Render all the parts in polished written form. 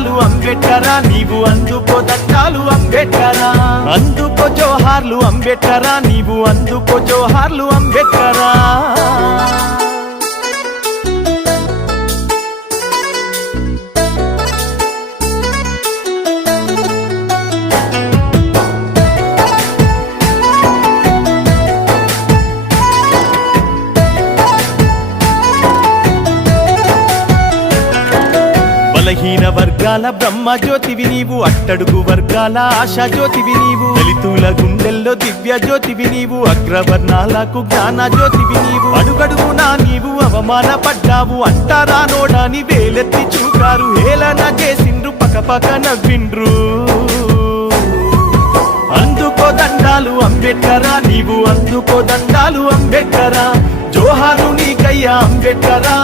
దండాలు అంబేడ్కరా నీవు అందుకో దండాలు అంబేడ్కరా అందుకో జోహార్లు అంబేడ్కరా నీవు అందుకో జోహార్లు అంబేడ్కరా బలహీన వర్గాల బ్రహ్మ జ్యోతివి నీవు అట్టడుగు వర్గాల ఆశా జ్యోతివి నీవు దళితుల గుండెల్లో దివ్య జ్యోతివి నీవు అగ్రవర్ణాలకు జ్ఞాన జ్యోతివి నీవు అడుగడుగునా నీవు అవమానపడ్డావు అంటారా నోడాని వేలెత్తి చూకారు హేళన చేసిండ్రు పకపక నవ్విండ్రు అందుకో దండాలు అంబేడ్కరా నీవు అందుకో దండాలు అంబేడ్కరా జోహారు నీకయ్యా అంబేడ్కరా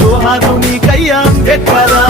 జోహారు నీకయ్యా అంబేడ్కరా